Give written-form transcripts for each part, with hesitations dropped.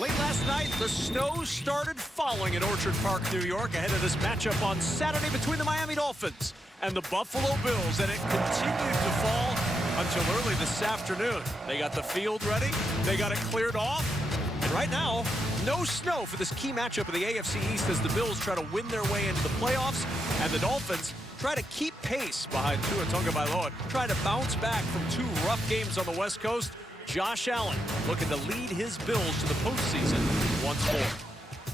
Late last night, the snow started falling in Orchard Park, New York, ahead of this matchup on Saturday between the Miami Dolphins and the Buffalo Bills, and it continued to fall until early this afternoon. They got the field ready, they got it cleared off, and right now, no snow for this key matchup of the AFC East as the Bills try to win their way into the playoffs, and the Dolphins try to keep pace behind Tua Tagovailoa, try to bounce back from two rough games on the West Coast. Josh Allen looking to lead his Bills to the postseason once more.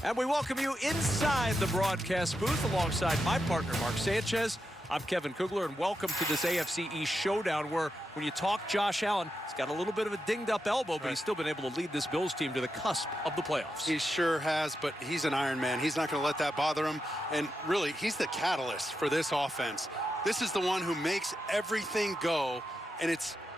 And we welcome you inside the broadcast booth alongside my partner, Mark Sanchez. I'm Kevin Kugler, and welcome to this AFC East showdown where when you talk Josh Allen, he's got a little bit of a dinged-up elbow, but he's still been able to lead this Bills team to the cusp of the playoffs. He sure has, but he's an Iron Man. He's not going to let that bother him, and really, he's the catalyst for this offense. This is the one who makes everything go, and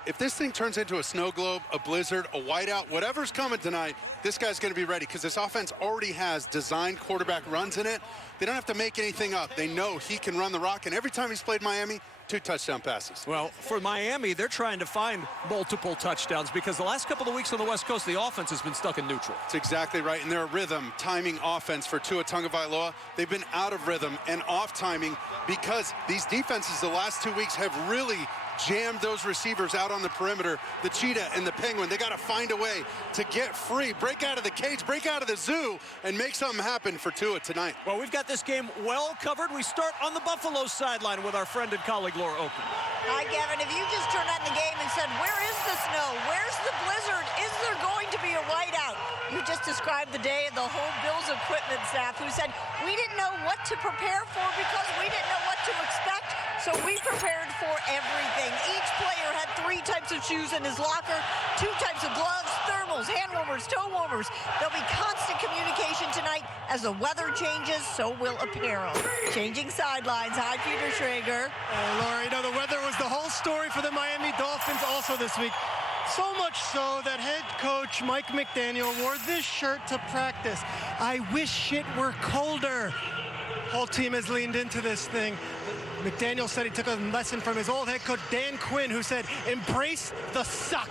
if this thing turns into a snow globe, a blizzard, a whiteout, whatever's coming tonight, this guy's going to be ready because this offense already has designed quarterback runs in it. They don't have to make anything up. They know he can run the rock, and every time he's played Miami, 2 touchdown passes. Well, for Miami, they're trying to find multiple touchdowns because the last couple of weeks on the West Coast, the offense has been stuck in neutral. That's exactly right, and they're a rhythm, timing offense for Tua Tagovailoa. They've been out of rhythm and off timing because these defenses the last 2 weeks have really jammed those receivers out on the perimeter. The Cheetah and the Penguin, they got to find a way to get free, break out of the cage, break out of the zoo, and make something happen for Tua tonight. Well, we've got this game well covered. We start on the Buffalo sideline with our friend and colleague, Laura Oaken. Hi, Kevin. If you just turned on the game and said, where is the snow? Where's the blizzard? Is there going to be a whiteout? You just described the day of the whole Bills equipment staff who said, we didn't know what to prepare for because we didn't know what to expect, so we prepared for everything. Each player had 3 types of shoes in his locker, 2 types of gloves, thermals, hand warmers, toe warmers. There'll be constant communication tonight. As the weather changes, so will apparel. Changing sidelines. Hi, Peter Schrager. Laura, you know, the weather was the whole story for the Miami Dolphins also this week. So much so that head coach Mike McDaniel wore this shirt to practice. I wish it were colder. Whole team has leaned into this thing. McDaniel said he took a lesson from his old head coach Dan Quinn, who said, embrace the suck.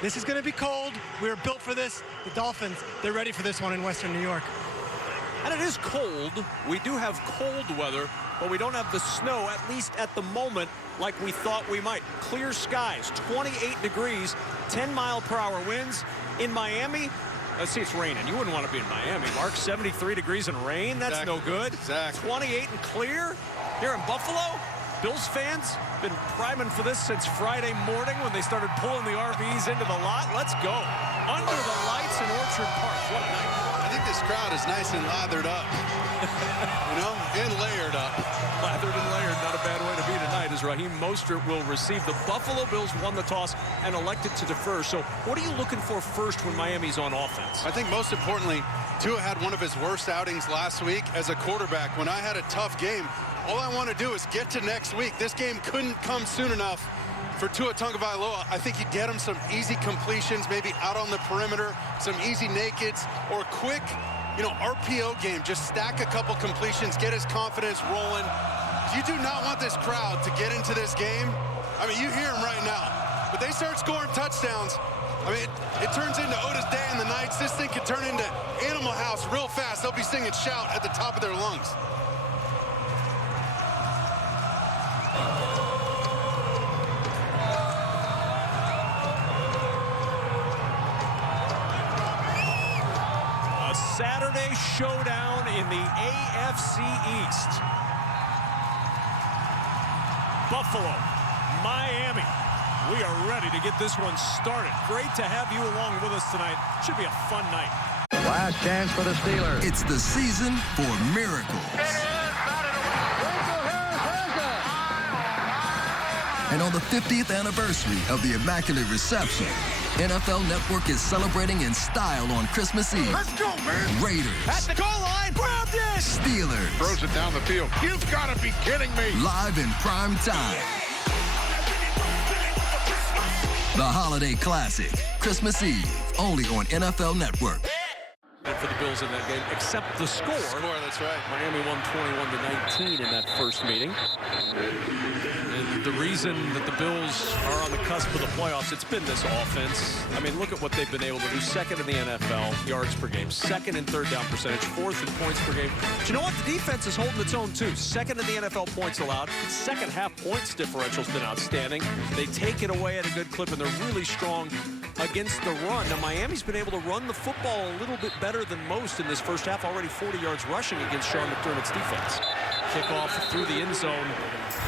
This is going to be cold. We were built for this. The Dolphins, they're ready for this one in Western New York. And it is cold. We do have cold weather, but we don't have the snow, at least at the moment, like we thought we might. Clear skies, 28 degrees, 10-mile-per-hour winds. In Miami, let's see, it's raining. You wouldn't want to be in Miami, Mark. 73 degrees and rain, that's no good. Exactly. 28 and clear here in Buffalo. Bills fans been priming for this since Friday morning when they started pulling the RVs into the lot. Let's go. Under the lights in Orchard Park. What a night. I think this crowd is nice and lathered up, you know, and layered up. Lathered and layered, not a bad way to be tonight, as Raheem Mostert will receive. The Buffalo Bills won the toss and elected to defer. So what are you looking for first when Miami's on offense? I think most importantly, Tua had one of his worst outings last week as a quarterback. When I had a tough game, all I want to do is get to next week. This game couldn't come soon enough for Tua Tagovailoa. I think you get him some easy completions, maybe out on the perimeter, some easy nakeds, or quick, you know, RPO game. Just stack a couple completions, get his confidence rolling. You do not want this crowd to get into this game. I mean, you hear them right now, but they start scoring touchdowns. I mean, it turns into Otis Day in the Nights. This thing could turn into Animal House real fast. They'll be singing Shout at the top of their lungs. Saturday showdown in the AFC East. Buffalo, Miami. We are ready to get this one started. Great to have you along with us tonight. Should be a fun night. Last chance for the Steelers. It's the season for miracles. And on the 50th anniversary of the Immaculate Reception, NFL Network is celebrating in style on Christmas Eve. Let's go, man. Raiders. At the goal line, grabbed it! Steelers. Throws it down the field. You've got to be kidding me. Live in prime time. The Holiday Classic, Christmas Eve, only on NFL Network. For the Bills in that game, except the score. That's right. Miami won 21-19 in that first meeting. And the reason that the Bills are on the cusp of the playoffs, it's been this offense. I mean, look at what they've been able to do. Second in the NFL, yards per game. Second in third down percentage. Fourth in points per game. But you know what? The defense is holding its own, too. Second in the NFL points allowed. Second half points differential's been outstanding. They take it away at a good clip, and they're really strong against the run. Now, Miami's been able to run the football a little bit better than most in this first half. Already 40 yards rushing against Sean McDermott's defense. Kickoff through the end zone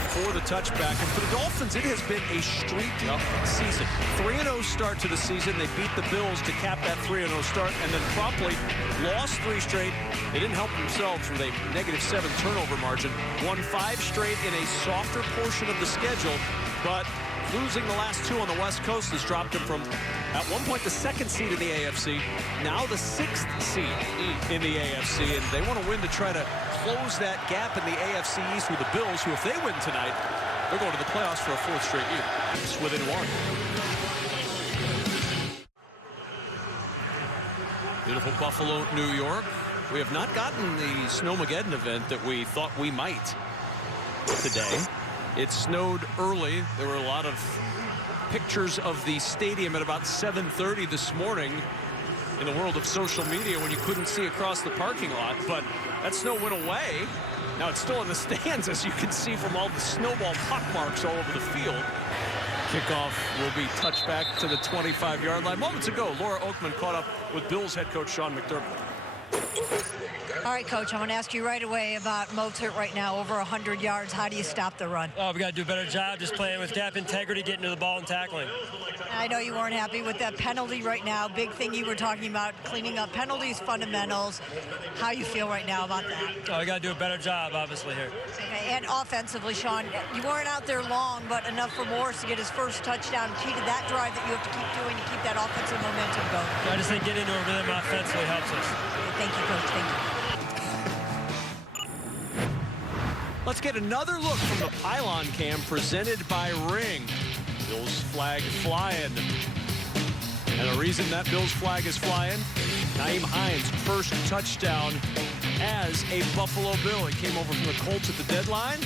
for the touchback. And for the Dolphins, it has been a streaky season. 3-0 start to the season. They beat the Bills to cap that 3-0 start, and then promptly lost 3 straight. They didn't help themselves with a -7 turnover margin. Won 5 straight in a softer portion of the schedule, but losing the last 2 on the West Coast has dropped them from, at one point, the 2nd seed in the AFC, now the 6th seed in the AFC, and they want to win to try to close that gap in the AFC East with the Bills, who, if they win tonight, they're going to the playoffs for a 4th straight year. It's within 1. Beautiful Buffalo, New York. We have not gotten the Snowmageddon event that we thought we might today. It snowed early. There were a lot of pictures of the stadium at about 7:30 this morning in the world of social media when you couldn't see across the parking lot, but that snow went away. Now it's still in the stands, as you can see from all the snowball pockmarks all over the field. Kickoff will be touched back to the 25-yard line. Moments ago, Laura Oakman caught up with Bills head coach Sean McDermott. All right, Coach, I'm going to ask you right away about Mozart right now, over 100 yards. How do you stop the run? Oh, we got to do a better job just playing with gap integrity, getting to the ball and tackling. I know you weren't happy with that penalty right now. Big thing you were talking about, cleaning up penalties, fundamentals. How you feel right now about that? Oh, we got to do a better job, obviously, here. Okay, and offensively, Sean, you weren't out there long, but enough for Morris to get his first touchdown. Key to that drive that you have to keep doing to keep that offensive momentum going. I just think getting into a rhythm offensively helps us. Thank you, Coach. Thank you. Let's get another look from the pylon cam presented by Ring. Bills flag flying. And the reason that Bills flag is flying, Nyheim Hines' first touchdown as a Buffalo Bill. He came over from the Colts at the deadline,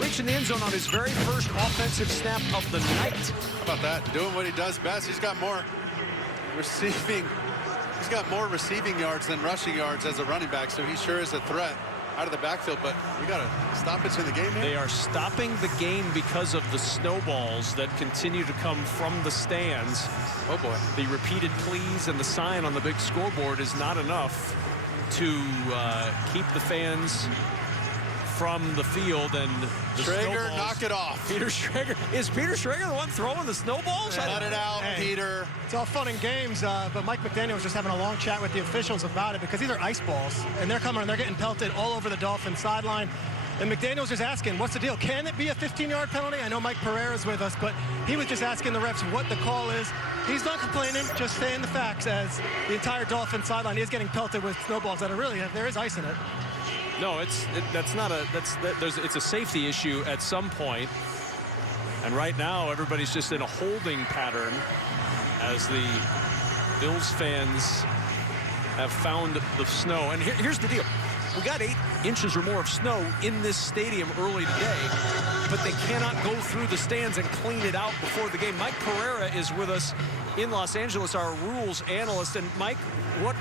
reaching the end zone on his very first offensive snap of the night. How about that? Doing what he does best. He's got more receiving. He's got more receiving yards than rushing yards as a running back, so he sure is a threat out of the backfield, but we got to stop it in the game here. They are stopping the game because of the snowballs that continue to come from the stands. Oh, boy. The repeated pleas and the sign on the big scoreboard is not enough to keep the fans from the field, and the Schrager, knock it off. Peter Schrager. Is Peter Schrager the one throwing the snowballs? Let it out, Peter. It's all fun and games, but Mike McDaniel was just having a long chat with the officials about it, because these are ice balls, and they're coming and they're getting pelted all over the Dolphins sideline. And McDaniel's just asking, what's the deal? Can it be a 15-yard penalty? I know Mike Pereira's with us, but he was just asking the refs what the call is. He's not complaining, just saying the facts, as the entire Dolphins sideline is getting pelted with snowballs that are really, there is ice in it. No, it's a safety issue at some point, and right now everybody's just in a holding pattern as the Bills fans have found the snow. And here's the deal: we got 8 inches or more of snow in this stadium early today, but they cannot go through the stands and clean it out before the game. Mike Pereira is with us in Los Angeles, our rules analyst. And Mike, what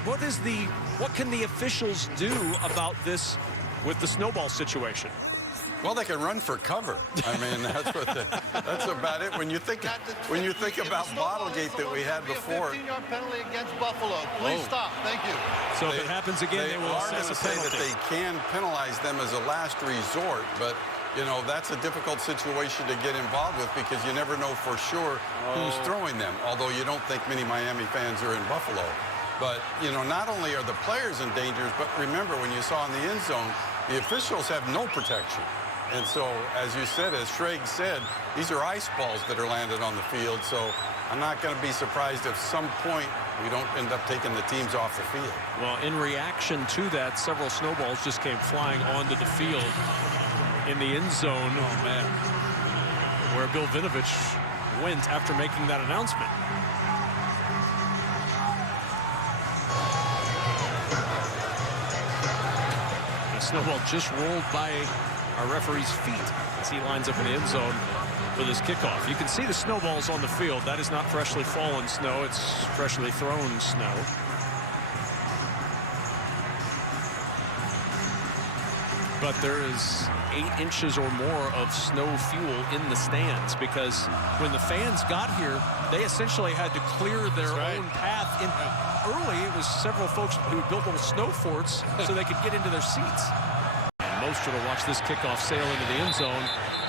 can the officials do about this with the snowball situation? Well, they can run for cover. I mean, that's about it. When you think about Bottlegate that we had before. 15-yard penalty against Buffalo. Please stop. Thank you. So if it happens again, they will assess a penalty. That they can penalize them as a last resort, but you know, that's a difficult situation to get involved with, because you never know for sure who's throwing them, although you don't think many Miami fans are in Buffalo. But, you know, not only are the players in danger, but remember, when you saw in the end zone, the officials have no protection. And so, as you said, as Schrag said, these are ice balls that are landed on the field. So I'm not going to be surprised if some point we don't end up taking the teams off the field. Well, in reaction to that, several snowballs just came flying onto the field in the end zone. Oh, man. Where Bill Vinovich went after making that announcement. The snowball just rolled by our referee's feet as he lines up in the end zone for this kickoff. You can see the snowballs on the field. That is not freshly fallen snow. It's freshly thrown snow. But there is 8 inches or more of snow fuel in the stands, because when the fans got here, they essentially had to clear their own path. Early, it was several folks who built little snow forts so they could get into their seats. Mostert will watch this kickoff sail into the end zone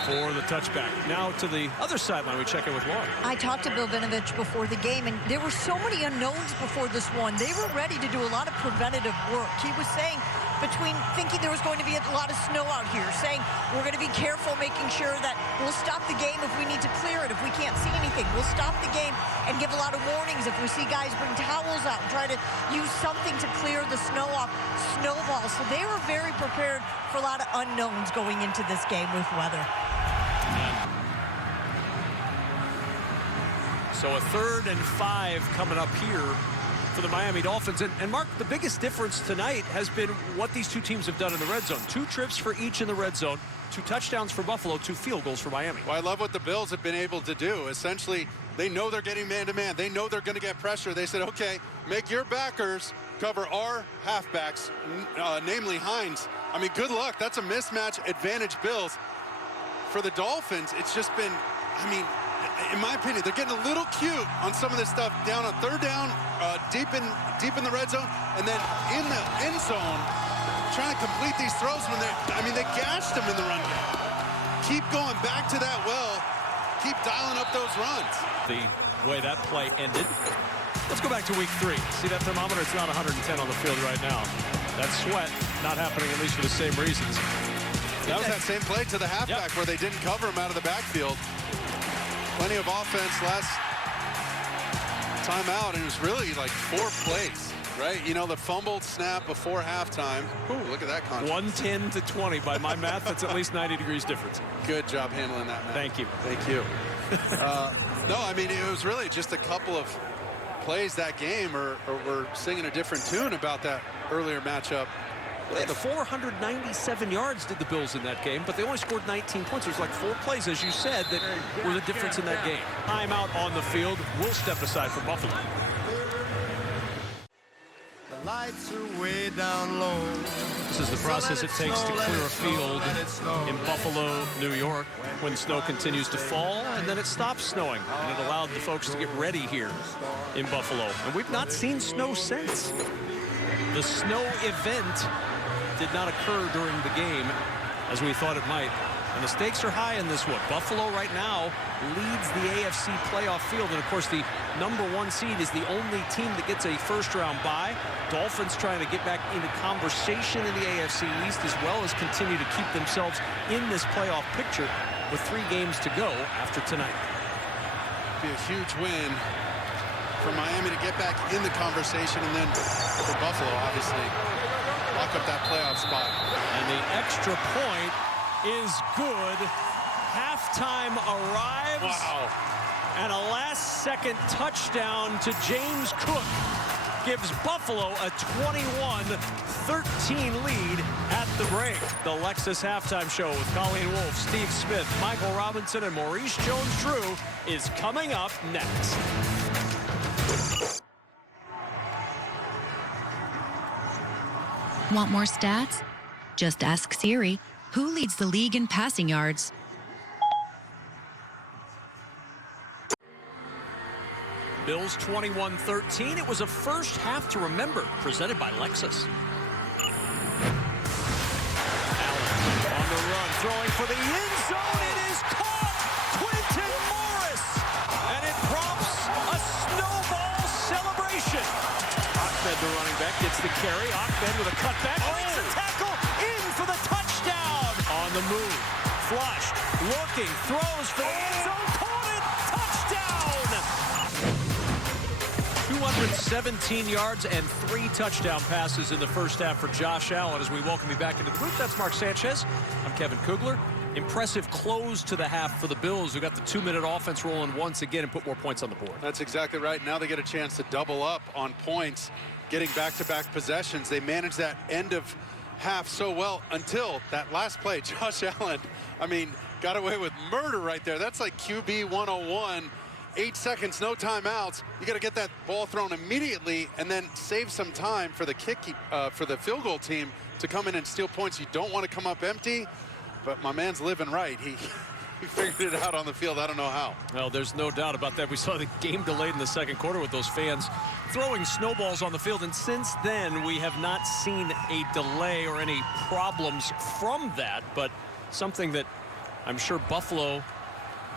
for the touchback. Now to the other sideline, we check in with Laura. I talked to Bill Vinovich before the game, and there were so many unknowns before this one. They were ready to do a lot of preventative work. He was saying, between thinking there was going to be a lot of snow out here, saying we're going to be careful, making sure that we'll stop the game if we need to clear it. If we can't see anything, we'll stop the game and give a lot of warnings. If we see guys bring towels out and try to use something to clear the snow off, snowballs. So they were very prepared for a lot of unknowns going into this game with weather. So a 3rd and 5 coming up here for the Miami Dolphins. And Mark, the biggest difference tonight has been what these two teams have done in the red zone. 2 trips for each in the red zone, 2 touchdowns for Buffalo, 2 field goals for Miami. Well, I love what the Bills have been able to do. Essentially, they know they're getting man-to-man. They know they're going to get pressure. They said, okay, make your backers cover our halfbacks, namely Hines. I mean, good luck. That's a mismatch advantage Bills. For the Dolphins, it's just been, I mean, in my opinion, they're getting a little cute on some of this stuff down on 3rd down, deep in the red zone, and then in the end zone, trying to complete these throws when they gashed them in the run game. Keep going back to that well. Keep dialing up those runs. The way that play ended. Let's go back to week 3. See that thermometer? It's not 110 on the field right now. That sweat not happening, at least for the same reasons. That was that same play to the halfback where they didn't cover him out of the backfield. Plenty of offense last time out, and it was really like 4 plays, right? You know, the fumbled snap before halftime. Ooh, look at that contrast. 110 to 20 by my math. That's at least 90 degrees difference. Good job handling that, man. Thank you. Thank you. No, I mean, it was really just a couple of plays that game, or we're singing a different tune about that earlier matchup. They had 497 yards did the Bills in that game, but they only scored 19 points. There's like 4 plays, as you said, that were the difference in that game. Timeout on the field. We'll step aside for Buffalo. The lights are way down low. This is the process it takes to clear a field in Buffalo, New York, when snow continues to fall, and then it stops snowing, and it allowed the folks to get ready here in Buffalo. And we've not seen snow since. The snow event did not occur during the game as we thought it might. And the stakes are high in this one. Buffalo right now leads the AFC playoff field. And of course, the #1 seed is the only team that gets a first-round bye. Dolphins trying to get back into conversation in the AFC East, as well as continue to keep themselves in this playoff picture with 3 games to go after tonight. Be a huge win for Miami to get back in the conversation, and then for Buffalo, obviously, lock up that playoff spot. And the extra point is good. Halftime arrives. Wow. And a last-second touchdown to James Cook gives Buffalo a 21-13 lead at the break. The Lexus Halftime Show with Colleen Wolfe, Steve Smith, Michael Robinson, and Maurice Jones-Drew is coming up next. Want more stats? Just ask Siri. Who leads the league in passing yards? Bills 21-13. It was a first half to remember, presented by Lexus. Allen on the run, throwing for the end zone. It is caught. Quentin Morris. And it prompts a snowball celebration. Ahmed, the running back, gets the carry. Ahmed with a cutback. Breaks the tackle. In for the touchdown. On the move. Flushed. Looking. Throws for the end zone. Caught it. Touchdown. 217 yards and 3 touchdown passes in the first half for Josh Allen. As we welcome you back into the booth, that's Mark Sanchez. I'm Kevin Kugler. Impressive close to the half for the Bills, who got the 2-minute offense rolling once again and put more points on the board. That's exactly right. Now they get a chance to double up on points, getting back-to-back possessions. They managed that end of half so well until that last play. Josh Allen, I mean, got away with murder right there. That's like QB 101. 8 seconds, no timeouts. You got to get that ball thrown immediately and then save some time for the for the field goal team to come in and steal points. You don't want to come up empty, but my man's living right. He figured it out on the field. I don't know how. Well, there's no doubt about that. We saw the game delayed in the second quarter with those fans throwing snowballs on the field. And since then, we have not seen a delay or any problems from that. But something that I'm sure Buffalo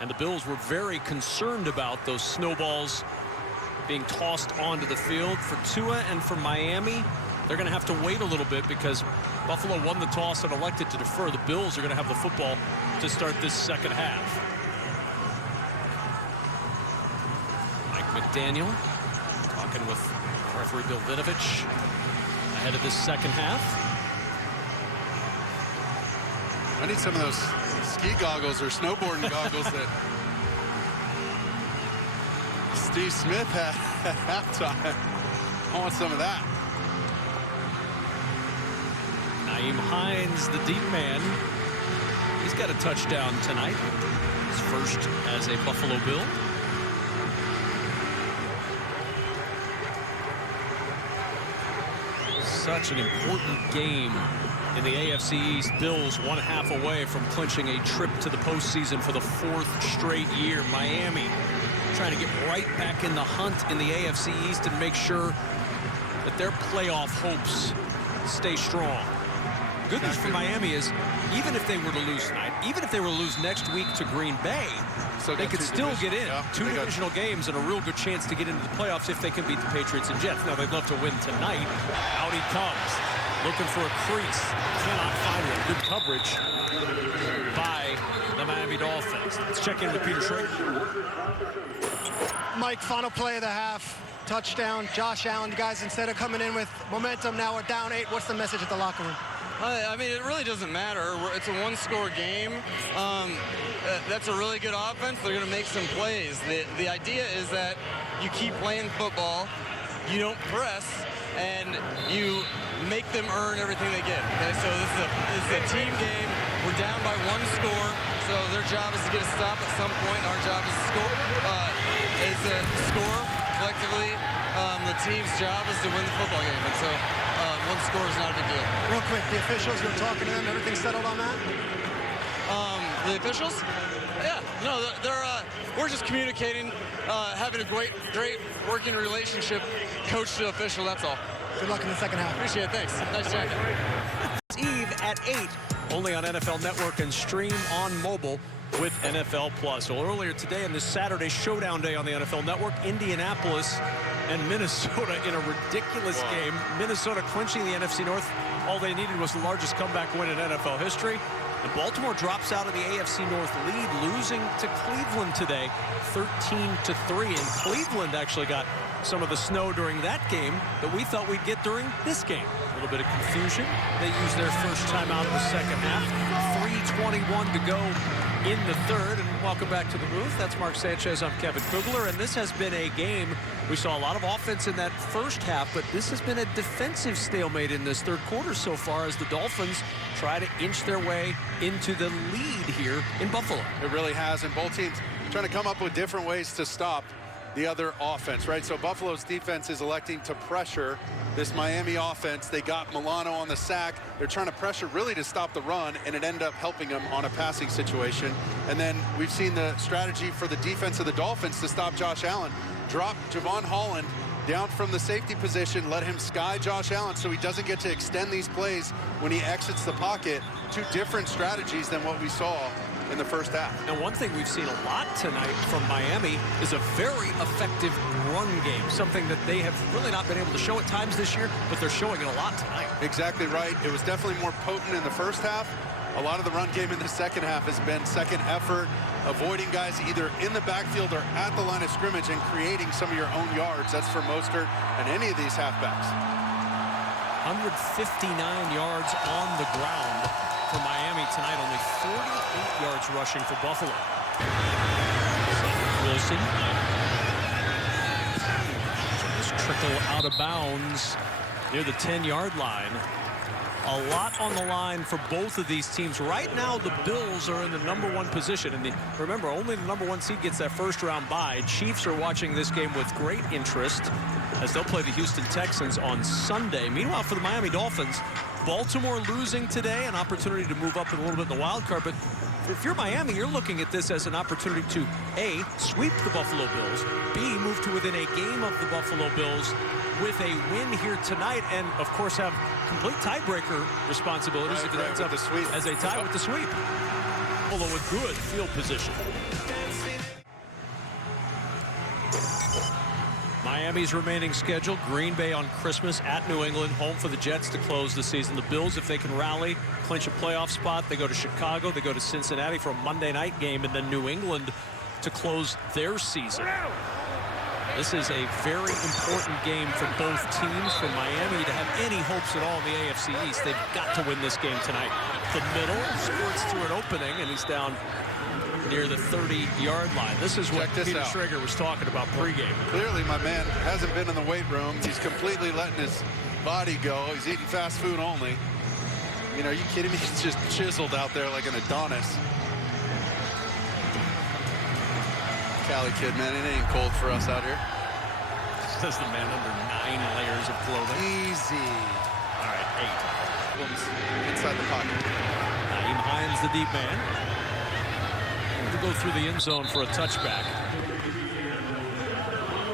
and the Bills were very concerned about, those snowballs being tossed onto the field. For Tua and for Miami, they're going to have to wait a little bit because Buffalo won the toss and elected to defer. The Bills are going to have the football to start this second half. Mike McDaniel talking with referee Bill Vinovich ahead of this second half. I need some of those ski goggles or snowboarding goggles that Steve Smith had at halftime. I want some of that. Nyheim Hines, the deep man. He's got a touchdown tonight. His first as a Buffalo Bill. Such an important game in the AFC East. Bills 1.5 away from clinching a trip to the postseason for the 4th straight year. Miami trying to get right back in the hunt in the AFC East and make sure that their playoff hopes stay strong. Good news for Miami is even if they were to lose tonight, even if they were to lose next week to Green Bay, they could still get in. Two divisional games and a real good chance to get into the playoffs if they can beat the Patriots and Jets. Now, they'd love to win tonight. Out he comes, looking for a crease. Cannot find it. Good coverage by the Miami Dolphins. Let's check in with Peter Schrager. Mike, final play of the half. Touchdown. Josh Allen, guys, instead of coming in with momentum, now we're down 8. What's the message at the locker room? I mean, it really doesn't matter. It's a one-score game. That's a really good offense. They're going to make some plays. The idea is that you keep playing football, you don't press, and you make them earn everything they get. Okay, so this is a team game. We're down by 1 score, so their job is to get a stop at some point. Our job is to score collectively. The team's job is to win the football game, and so 1 score is not a big deal. Real quick, the officials, you're talking to them, everything settled on that? The officials? Yeah, no, we're just communicating, having a great working relationship, coach to official, that's all. Good luck in the second half. Appreciate it, thanks. Nice jacket. Eve at 8, only on NFL Network and stream on mobile with NFL Plus. Well, earlier today on this Saturday showdown day on the NFL Network, Indianapolis and Minnesota in a ridiculous game. Minnesota clinching the NFC North. All they needed was the largest comeback win in NFL history. And Baltimore drops out of the AFC North lead, losing to Cleveland today, 13-3. And Cleveland actually got some of the snow during that game that we thought we'd get during this game. A little bit of confusion. They used their first timeout in the second half. 3:21 to go in the third. And welcome back to the booth. That's Mark Sanchez. I'm Kevin Kugler. And this has been a game. We saw a lot of offense in that first half, but this has been a defensive stalemate in this third quarter so far as the Dolphins try to inch their way into the lead here in Buffalo. It really has, and both teams trying to come up with different ways to stop the other offense, right? So Buffalo's defense is electing to pressure this Miami offense. They got Milano on the sack. They're trying to pressure really to stop the run, and it ended up helping them on a passing situation. And then we've seen the strategy for the defense of the Dolphins to stop Josh Allen. Drop Javon Holland down from the safety position, let him sky Josh Allen so he doesn't get to extend these plays when he exits the pocket. 2 different strategies than what we saw in the first half. And one thing we've seen a lot tonight from Miami is a very effective run game, something that they have really not been able to show at times this year, but they're showing it a lot tonight. Exactly right. It was definitely more potent in the first half. A lot of the run game in the second half has been second effort, avoiding guys either in the backfield or at the line of scrimmage and creating some of your own yards. That's for Mostert and any of these halfbacks. 159 yards on the ground for Miami tonight, only 48 yards rushing for Buffalo. Wilson. Just trickle out of bounds near the 10-yard line. A lot on the line for both of these teams. Right now, the Bills are in the #1 position. And remember, only the #1 seed gets that first-round bye. Chiefs are watching this game with great interest as they'll play the Houston Texans on Sunday. Meanwhile, for the Miami Dolphins, Baltimore losing today, an opportunity to move up a little bit in the wild card. But if you're Miami, you're looking at this as an opportunity to, A, sweep the Buffalo Bills, B, move to within a game of the Buffalo Bills with a win here tonight, and, of course, have complete tiebreaker responsibilities if it ends up as a tie with the sweep. Although with good field position. Miami's remaining schedule: Green Bay on Christmas, at New England, home for the Jets to close the season. The Bills, if they can rally, clinch a playoff spot, they go to Chicago, they go to Cincinnati for a Monday night game, and then New England to close their season. This is a very important game for both teams. For Miami to have any hopes at all in the AFC East, they've got to win this game tonight. The middle squirts through an opening, and he's down near the 30-yard line. This is what Peter Schrager was talking about pregame. Clearly, my man hasn't been in the weight room. He's completely letting his body go. He's eating fast food only. I mean, are you kidding me? He's just chiseled out there like an Adonis. Cali kid, man, it ain't cold for us out here. Says the man under 9 layers of clothing. Easy. All right, 8. Inside the pocket. Naeem Hines, the deep man. To go through the end zone for a touchback.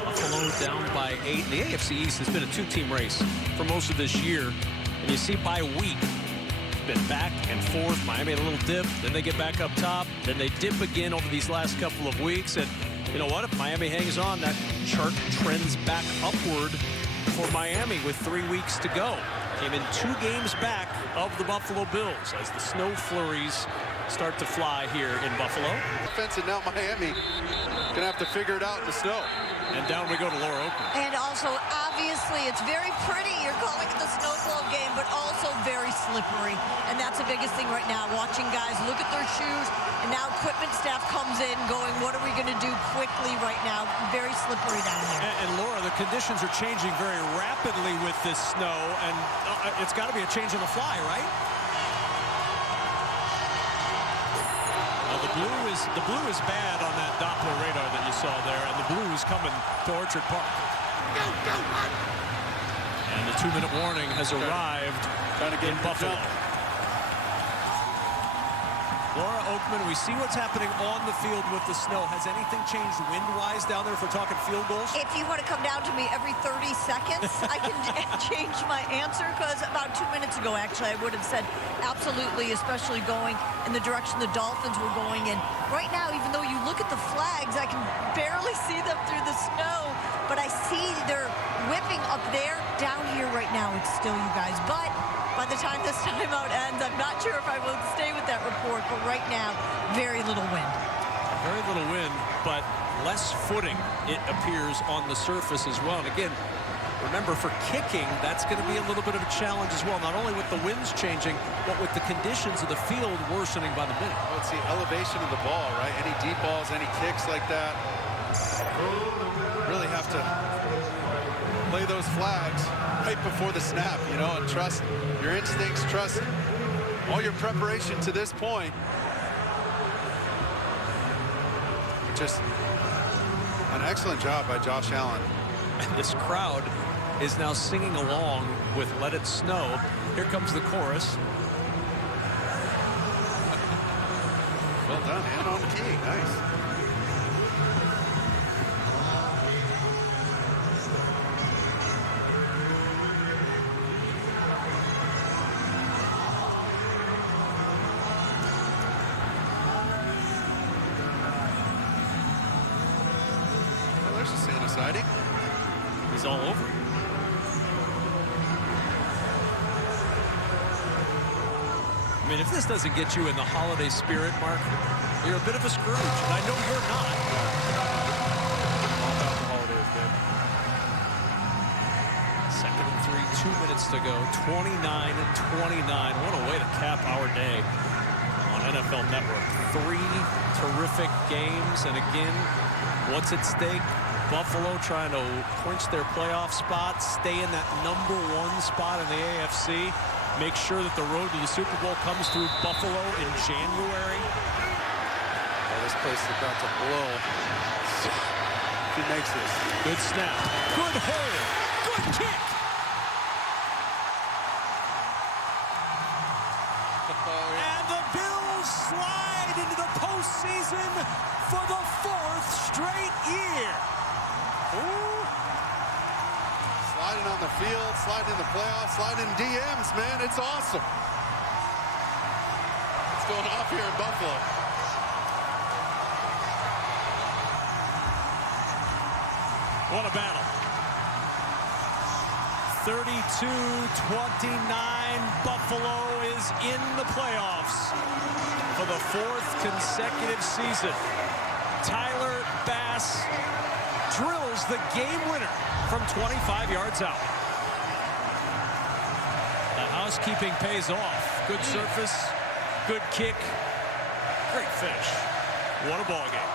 Buffalo down by 8. The AFC East has been a two-team race for most of this year. And you see by week, been back and forth. Miami had a little dip, then they get back up top, then they dip again over these last couple of weeks. And you know what? If Miami hangs on, that chart trends back upward for Miami with 3 weeks to go. Came in 2 games back of the Buffalo Bills as the snow flurries start to fly here in Buffalo. Defense, and now Miami gonna have to figure it out in the snow. And down we go to Laura Oakman. And also, obviously, it's very pretty. You're calling it the snow globe game, but also very slippery. And that's the biggest thing right now, watching guys look at their shoes, and now equipment staff comes in going, what are we going to do quickly right now? Very slippery down here. And Laura, the conditions are changing very rapidly with this snow, and it's got to be a change on the fly, right? The blue is bad on that Doppler radar that you saw there, and the blue is coming to Orchard Park. And the 2-minute warning has arrived in Buffalo. Laura Oakman, we see what's happening on the field with the snow. Has anything changed wind-wise down there if we're talking field goals? If you want to come down to me every 30 seconds, I can change my answer, because about 2 minutes ago, actually, I would have said absolutely, especially going in the direction the Dolphins were going in. Right now, even though you look at the flags, I can barely see them through the snow, but I see they're whipping up there. Down here right now, it's still, you guys, but by the time this timeout ends, I'm not sure if I will stay with that report, but right now, very little wind. Very little wind, but less footing, it appears, on the surface as well. And again, remember, for kicking, that's going to be a little bit of a challenge as well, not only with the winds changing, but with the conditions of the field worsening by the minute. Well, it's the elevation of the ball, right? Any deep balls, any kicks like that, really have to play those flags right before the snap, you know, and trust your instincts, trust all your preparation to this point. Just an excellent job by Josh Allen. This crowd is now singing along with Let It Snow. Here comes the chorus. Well done, hand on the key, nice. He's all over. I mean, if this doesn't get you in the holiday spirit, Mark, you're a bit of a Scrooge, and I know you're not. All about the holidays, babe. 2nd and 3, 2 minutes to go. 29-29. What a way to cap our day on NFL Network. 3 terrific games, and again, what's at stake? Buffalo trying to clinch their playoff spot, stay in that #1 spot in the AFC. make sure that the road to the Super Bowl comes through Buffalo in January. Oh, this place is about to blow. He makes this. Good snap. Good hold. Good kick. And the Bills slide into the postseason for the 4th straight year. Ooh. Sliding on the field, sliding in the playoffs, sliding in DMs, man. It's awesome. What's going off here in Buffalo? What a battle. 32-29. Buffalo is in the playoffs for the 4th consecutive season. Tyler Bass drills the game winner from 25 yards out. The housekeeping pays off. Good surface, good kick, great finish. What a ball game.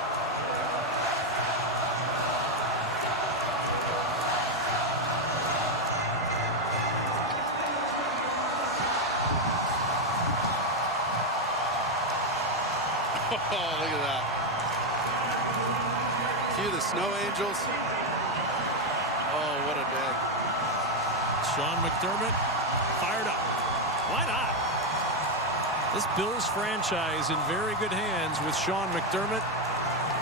Oh, look at that. Cue the Snow Angels. Oh, what a day. Sean McDermott fired up. Why not? This Bills franchise in very good hands with Sean McDermott.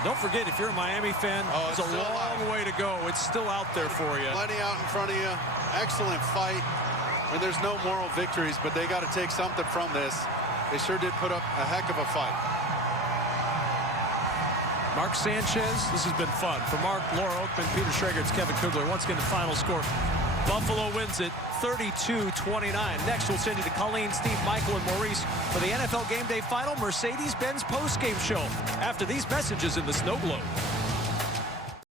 Don't forget, if you're a Miami fan, it's a long way to go. It's still out there for you. Plenty out in front of you. Excellent fight. And there's no moral victories, but they got to take something from this. They sure did put up a heck of a fight. Mark Sanchez, this has been fun. For Mark, Laura Oakman, Peter Schrager, it's Kevin Kugler. Once again, the final score. Buffalo wins it 32-29. Next, we'll send you to Colleen, Steve, Michael, and Maurice for the NFL Game Day Final Mercedes-Benz postgame show after these messages in the Snow Globe.